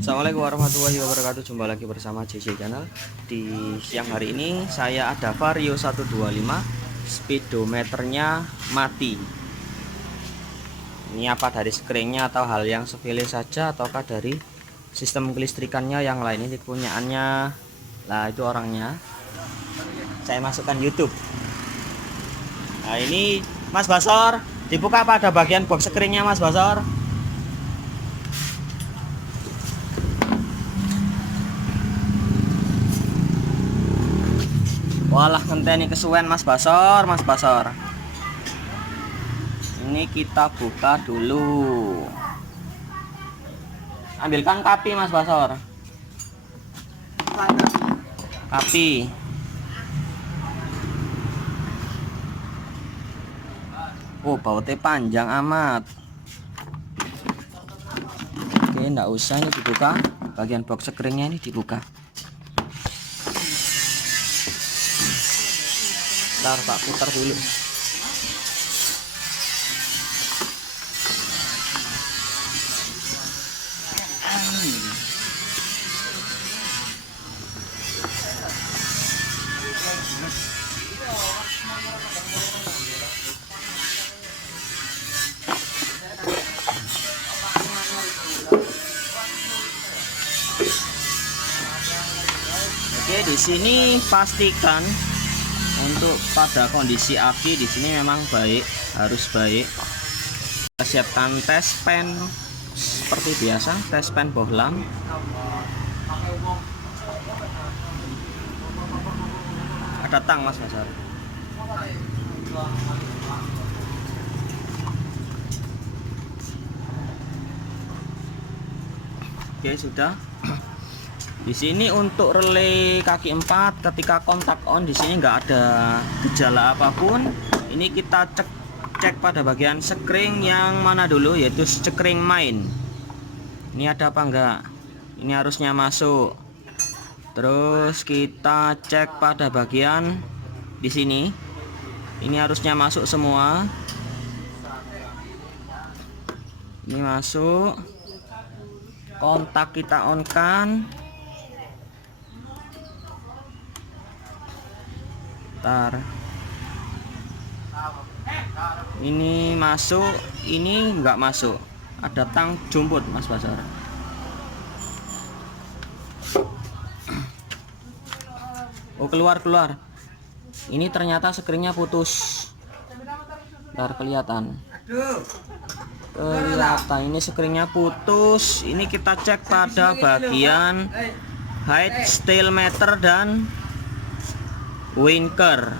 Assalamualaikum warahmatullahi wabarakatuh. Jumpa lagi bersama JJ Channel. Di siang hari ini saya ada Vario 125, speedometernya mati. Ini apa dari screennya atau hal yang sepele saja, ataukah dari sistem kelistrikannya yang lain? Ini punyaannya. Nah, itu orangnya. Saya masukkan YouTube. Nah, ini Mas Basor, dibuka pada bagian box screennya Mas Basor. Walah, ngenteni kesuwen Mas Basor, Mas Basor. Ini kita buka dulu. Ambilkan kapi Mas Basor. Kapi. Oh, bautnya panjang amat. Oke, enggak usah ini dibuka. Bagian box screennya ini dibuka. Ntar tak putar dulu. Oke, di sini pastikan untuk pada kondisi aki di sini memang baik, harus baik. Kita siapkan tes pen seperti biasa, tes pen bohlam. Ada tang Mas Basar. Oke, sudah. Di sini untuk relay kaki 4 ketika kontak on di sini nggak ada gejala apapun. Ini kita cek pada bagian sekring yang mana dulu, yaitu sekring main. Ini ada apa enggak? Ini harusnya masuk. Terus kita cek pada bagian di sini. Ini harusnya masuk semua. Ini masuk. Kontak kita on kan. Bentar. Ini masuk, ini enggak masuk. Ada tang jumput Mas Basar. Oh, keluar. Ini ternyata sekringnya putus. Bentar, kelihatan. Ini sekringnya putus. Ini kita cek pada bagian height, steel meter dan winker.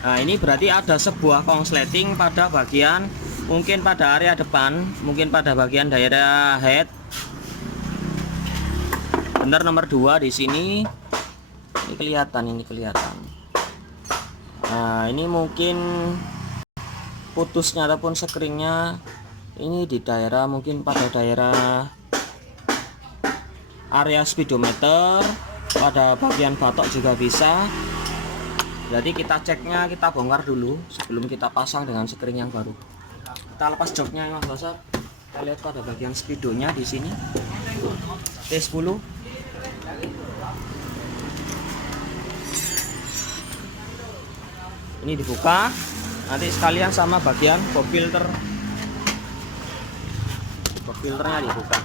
Nah, ini berarti ada sebuah konsleting pada bagian, mungkin pada area depan, mungkin pada bagian daerah head. Bener nomor 2 di sini. Ini kelihatan. Nah, ini mungkin putusnya ataupun sekringnya ini di daerah, mungkin pada daerah area speedometer, pada bagian batok juga bisa. Jadi kita ceknya, kita bongkar dulu sebelum kita pasang dengan sekring yang baru. Kita lepas joknya Mas Basar. Kita lihat pada bagian speedonya di sini. T10. Ini dibuka. Nanti sekalian sama bagian bob filter. Bob filternya dibuka.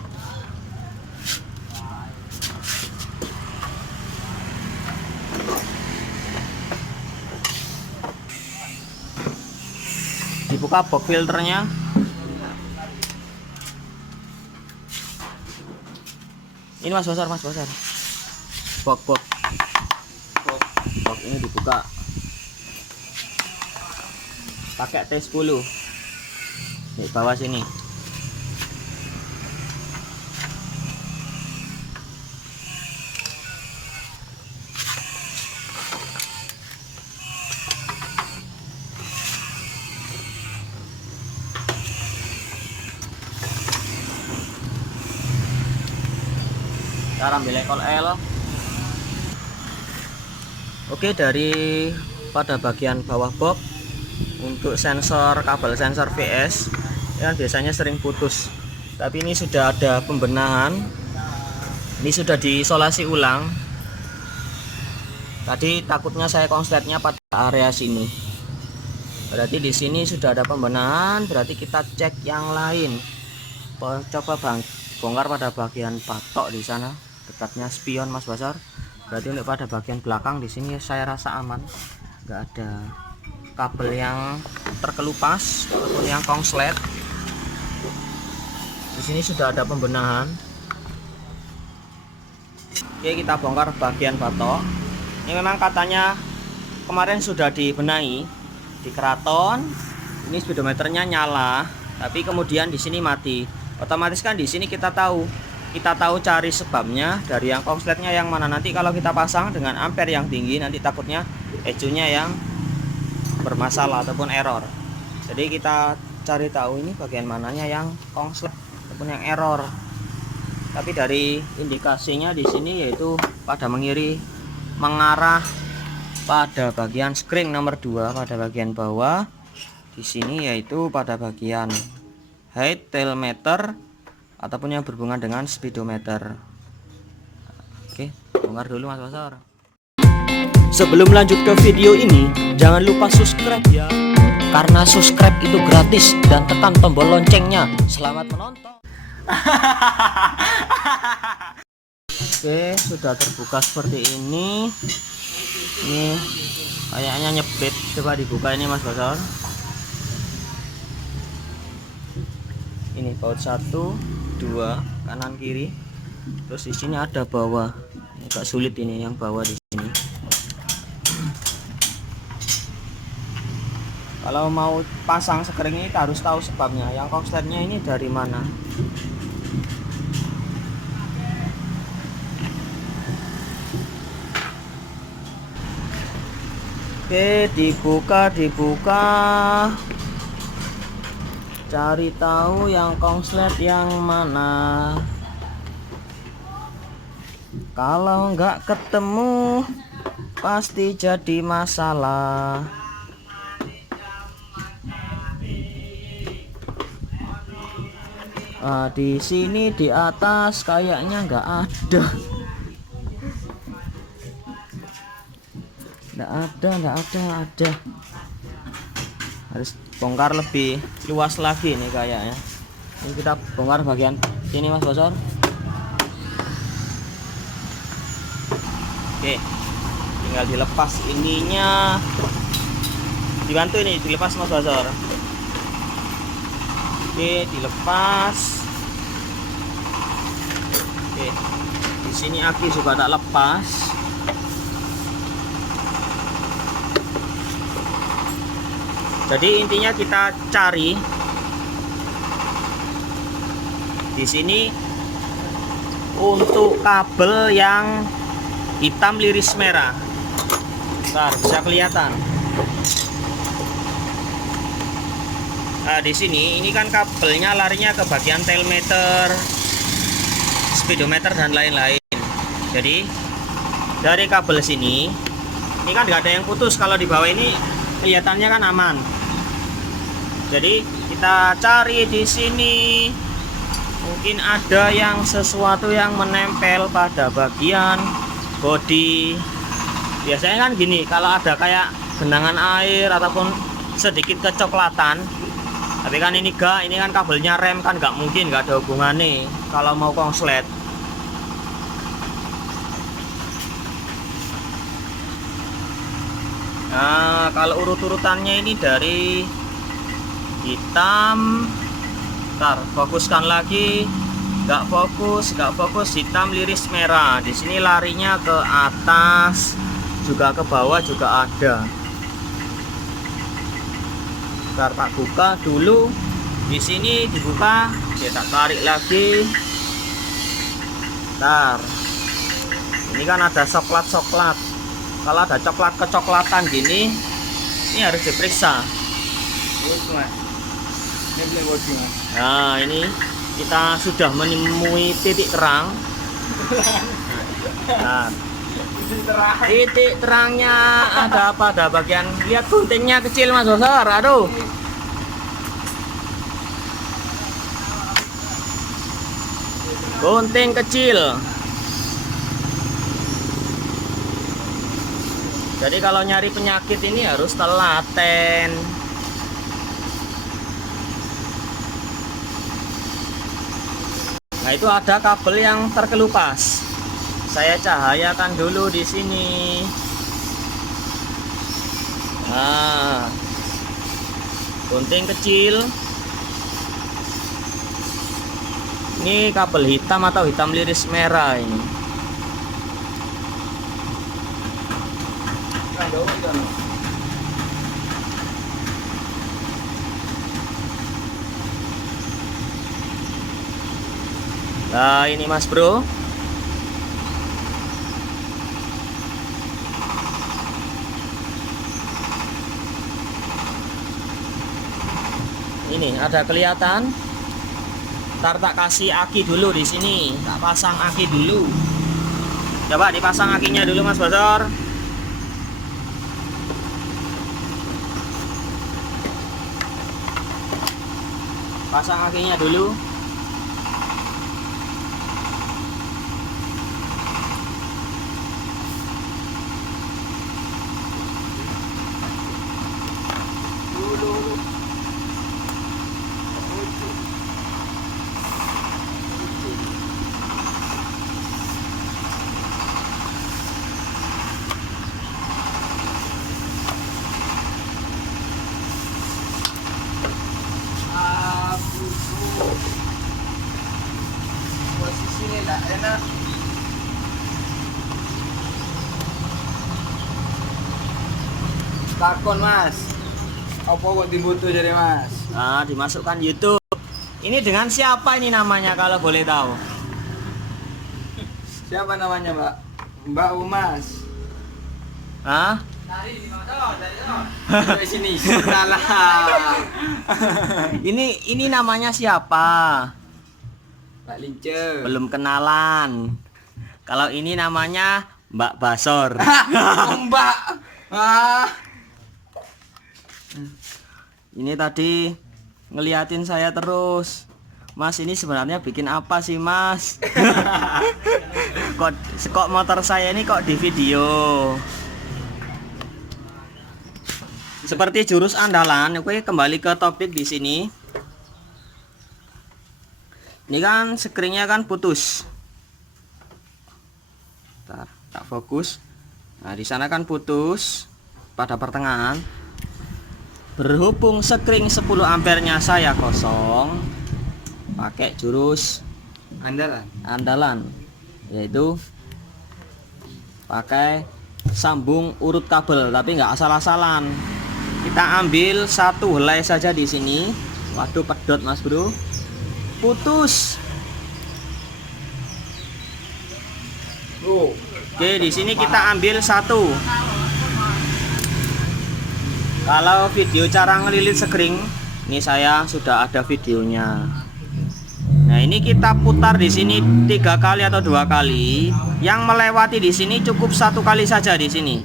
Dibuka box filternya. Ini Mas Basar. Box ini dibuka. Pakai T10. Di bawah sini. Cara ambil ekol L. Oke, dari pada bagian bawah box untuk sensor, kabel sensor VS yang biasanya sering putus, tapi ini sudah ada pembenahan Ini sudah diisolasi ulang. Tadi takutnya saya konsletnya pada area sini. Berarti di sini sudah ada pembenahan. Berarti kita cek yang lain. Coba bongkar pada bagian patok di sana, dekatnya spion Mas Basar. Berarti untuk pada bagian belakang di sini saya rasa aman. Nggak ada kabel yang terkelupas ataupun yang konslet. Di sini sudah ada pembenahan. Oke, kita bongkar bagian batok. Ini memang katanya kemarin sudah dibenahi di keraton. Ini speedometernya nyala, tapi kemudian di sini mati. Otomatis kan di sini kita tahu cari sebabnya dari yang konsletnya yang mana. Nanti kalau kita pasang dengan ampere yang tinggi, nanti takutnya ECU-nya yang bermasalah ataupun error. Jadi kita cari tahu ini bagian mananya yang konslet ataupun yang error. Tapi dari indikasinya di sini yaitu pada mengarah pada bagian screen nomor 2 pada bagian bawah. Di sini yaitu pada bagian height tail meter ataupun yang berhubungan dengan speedometer. Oke, bongkar dulu Mas Basar. Sebelum lanjut ke video ini, jangan lupa subscribe ya. Karena subscribe itu gratis dan tekan tombol loncengnya. Selamat menonton. Oke, sudah terbuka seperti ini. Ini kayaknya nyebit. Coba dibuka ini Mas Basar. Ini baut 1, 2 kanan kiri. Terus di sini ada bawah. Agak sulit ini yang bawah di sini. Kalau mau pasang sekering ini kita harus tahu sebabnya. Yang konsletnya ini dari mana? Oke, dibuka. Cari tahu yang konslet yang mana. Kalau nggak ketemu pasti jadi masalah. Di sini di atas kayaknya nggak ada. Nggak ada. Harus bongkar lebih luas lagi nih kayaknya. Ini kita bongkar bagian sini Mas Basar. Oke, tinggal dilepas ininya. Dibantu ini dilepas Mas Basar. Oke, dilepas. Oke, di sini aki juga tak lepas. Jadi intinya kita cari di sini untuk kabel yang hitam liris merah. Bentar, bisa kelihatan. Nah, di sini ini kan kabelnya larinya ke bagian tail meter, speedometer dan lain-lain. Jadi dari kabel sini ini kan nggak ada yang putus. Kalau di bawah ini kelihatannya kan aman. Jadi kita cari di sini, mungkin ada yang sesuatu yang menempel pada bagian bodi. Biasanya kan gini, kalau ada kayak genangan air ataupun sedikit kecoklatan. Tapi kan ini enggak, ini kan kabelnya rem kan nggak mungkin, nggak ada hubungannya kalau mau konslet. Nah, kalau urut-urutannya ini dari hitam, ntar fokuskan lagi, nggak fokus, hitam liris merah. Di sini larinya ke atas, juga ke bawah juga ada. Ntar tak buka dulu. Di sini dibuka, kita tarik lagi. Ntar, ini kan ada soklat. Kalau ada coklat kecoklatan gini, ini harus diperiksa. Nah, ini kita sudah menemui titik terang. Nah, titik terangnya ada pada bagian, lihat guntingnya kecil Mas Basar. Aduh, gunting kecil. Jadi kalau nyari penyakit ini harus telaten. Nah, itu ada kabel yang terkelupas. Saya cahayakan dulu di sini. Nah, gunting kecil. Ini kabel hitam atau hitam liris merah ini. Nah, ini Mas Bro. Ini ada kelihatan. Ntar tak kasih aki dulu di sini. Tak pasang aki dulu. Coba dipasang akinya dulu Mas Bosor. Pasang akinya dulu. Posisinya enggak enak. Takon Mas. Apa kok dibutuh jadi Mas? Nah, dimasukkan YouTube. Ini dengan siapa ini namanya kalau boleh tahu? Siapa namanya Mbak? Mbak Umas. Hah? Dari sini. Salah. Ini namanya siapa? Mbak Lince. Belum kenalan. Kalau ini namanya Mbak Basor. Oh, Mbak. Ah. Ini tadi ngeliatin saya terus. Mas, ini sebenarnya bikin apa sih Mas? kok motor saya ini kok di video? Seperti jurus andalan. Oke, kembali ke topik di sini. Ini kan screennya kan putus. Bentar, tak fokus. Nah, di sana kan putus pada pertengahan. Berhubung screen 10 ampernya saya kosong, pakai jurus andalan, yaitu pakai sambung urut kabel, tapi nggak asal-asalan. Kita ambil satu helai saja di sini. Waduh, pedot Mas Bro, putus. Oke, di sini kita ambil satu. Kalau video cara ngelilit sekring, ini saya sudah ada videonya. Nah, ini kita putar di sini 3 kali atau 2 kali. Yang melewati di sini cukup 1 kali saja di sini.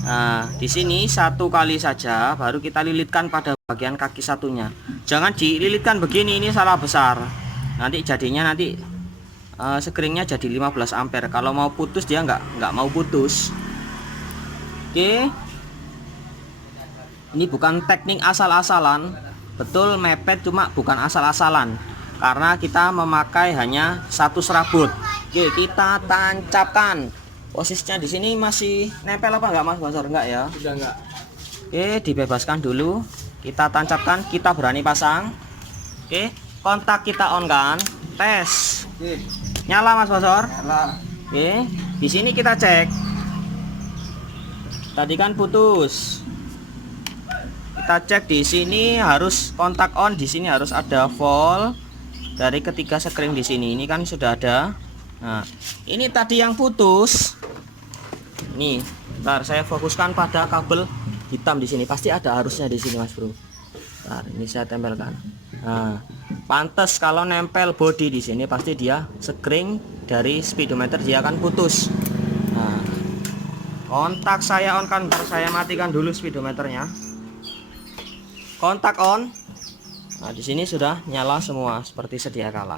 Nah, di sini 1 kali saja, baru kita lilitkan pada bagian kaki satunya. Jangan dililitkan begini, ini salah besar. Nanti jadinya sekringnya jadi 15 ampere. Kalau mau putus dia nggak mau putus. Oke. Ini bukan teknik asal-asalan. Betul mepet, cuma bukan asal-asalan. Karena kita memakai hanya 1 serabut. Oke, kita tancapkan. Posisinya di sini masih nempel apa enggak Mas Basor? Enggak ya? Sudah enggak. Oke, dibebaskan dulu. Kita tancapkan, kita berani pasang. Oke, kontak kita on kan. Tes. Oke. Nyala Mas Basor? Nyala. Oke, di sini kita cek. Tadi kan putus. Kita cek di sini harus kontak on, di sini harus ada volt dari ketiga sekring di sini. Ini kan sudah ada. Nah, ini tadi yang putus. Nih, ntar saya fokuskan pada kabel hitam di sini. Pasti ada arusnya di sini, Mas Bro. Ntar ini saya tempelkan. Nah, pantas kalau nempel body di sini pasti dia sekring dari speedometer dia akan putus. Nah, kontak saya on kan, ntar saya matikan dulu speedometernya. Kontak on. Nah, di sini sudah nyala semua seperti sedia kala.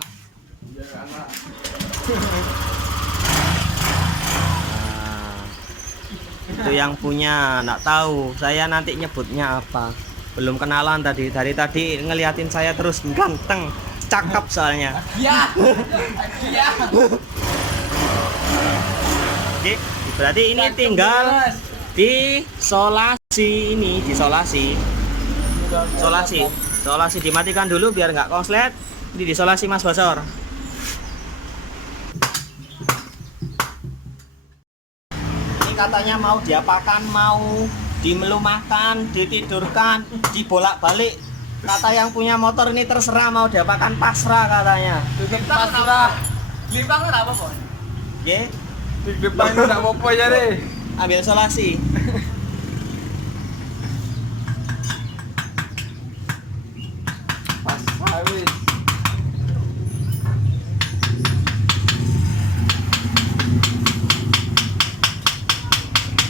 Nah, itu yang punya, nggak tahu saya nanti nyebutnya apa, belum kenalan tadi. Dari tadi ngeliatin saya terus, ganteng, cakep soalnya. Iya. Iya. Oke, berarti ini tinggal disolasi, ini disolasi, solasi dimatikan dulu biar nggak konslet. Ini disolasi Mas Basor. Ini katanya mau diapakan, mau dimelumahkan, ditidurkan, dibolak-balik. Kata yang punya motor ini terserah mau diapakan, pasrah katanya. Pasrah. Limpang kenapa, Bos? Oke, Di depan itu enggak apa-apa ya, deh. ambil solasi. Pas habis.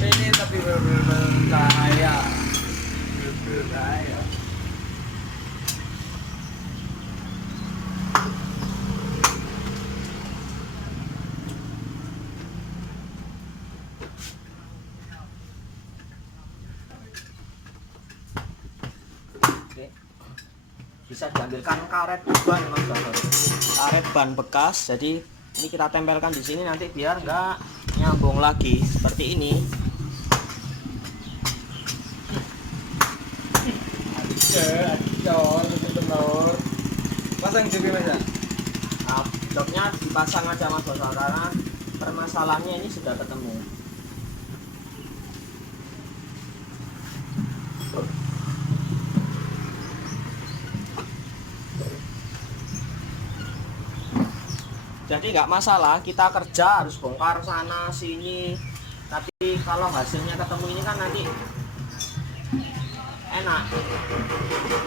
Ini tapi benar-benar cahaya. Benar-benar cahaya. Oke. Bisa diambilkan karet ban Mas Basor. Karet ban bekas. Jadi ini kita tempelkan di sini nanti biar nggak nyambung lagi seperti ini. Telur. Pasang juga Mas ya? Nah, joknya dipasang aja Mas Basor karena permasalahannya ini sudah ketemu. Jadi nggak masalah kita kerja harus bongkar sana sini, tapi kalau hasilnya ketemu ini kan nanti enak,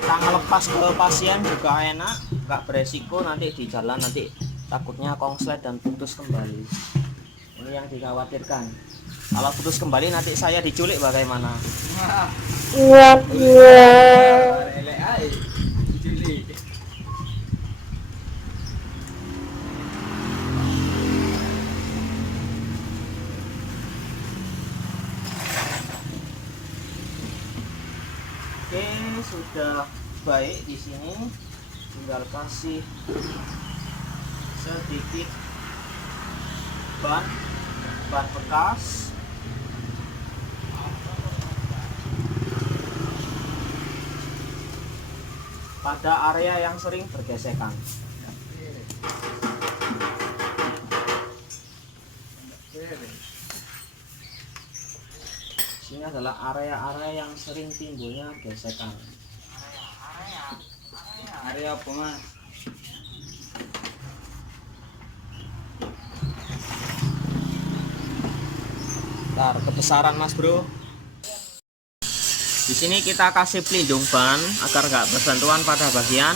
kita ngelepas ke pasien juga enak, nggak beresiko nanti di jalan nanti takutnya konslet dan putus kembali. Ini yang dikhawatirkan. Kalau putus kembali nanti saya diculik bagaimana? Elek ae. Cilik. Oke, sudah baik di sini. Tinggal kasih sedikit ban bekas. Pada area yang sering bergesekan. Ini adalah area-area yang sering timbulnya gesekan. Area apa Mas? Bentar, kebesaran Mas Bro. Di sini kita kasih pelindung ban agar nggak bersentuhan pada bagian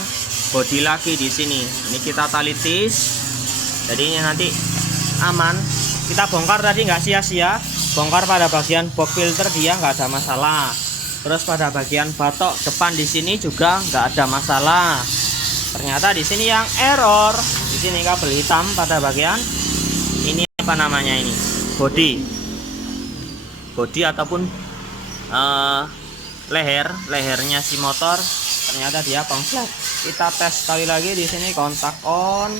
bodi lagi di sini. Ini kita tali tis. Jadi ini nanti aman. Kita bongkar tadi nggak sia-sia. Bongkar pada bagian box filter dia nggak ada masalah. Terus pada bagian batok depan di sini juga nggak ada masalah. Ternyata di sini yang error. Di sini kabel hitam pada bagian ini apa namanya ini? Bodi ataupun lehernya si motor. Ternyata dia konslet. Kita tes sekali lagi di sini, kontak on.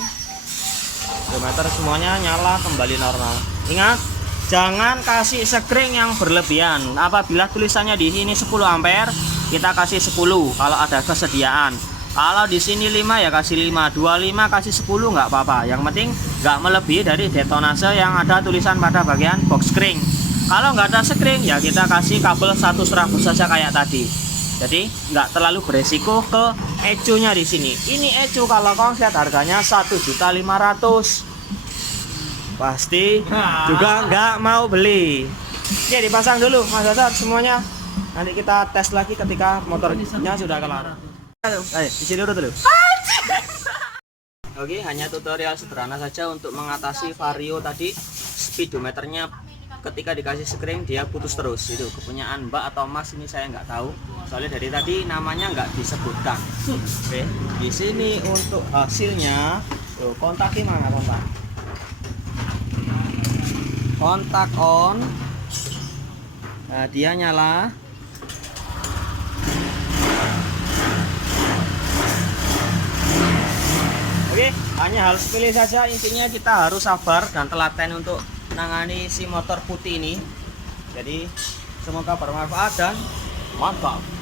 Odometer semuanya nyala kembali normal. Ingat, jangan kasih sekring yang berlebihan. Apabila tulisannya di sini 10 ampere, kita kasih 10 kalau ada kesediaan. Kalau di sini 5 ya kasih 5, 25 kasih 10 nggak apa-apa. Yang penting nggak melebihi dari detonase yang ada tulisan pada bagian box spring. Kalau nggak ada sekring ya kita kasih kabel satu serabut saja kayak tadi. Jadi nggak terlalu beresiko ke ecunya di sini. Ini ecu kalau konslet harganya 1.500.000. Pasti juga nggak mau beli. Oke, dipasang dulu Mas Basor semuanya. Nanti kita tes lagi ketika motornya sudah kelar. Ayo, di sini dulu. Oke, hanya tutorial sederhana saja untuk mengatasi vario tadi. Speedometernya ketika dikasih sekring dia putus terus. Itu kepunyaan Mbak atau Mas, ini saya nggak tahu. Soalnya dari tadi namanya nggak disebutkan. Oke, di sini untuk hasilnya, tuh kontaknya mana kontak? Kontak on. Nah, dia nyala. Oke, hanya hal sepele saja, intinya kita harus sabar dan telaten untuk menangani si motor putih ini. Jadi semoga bermanfaat dan mantap.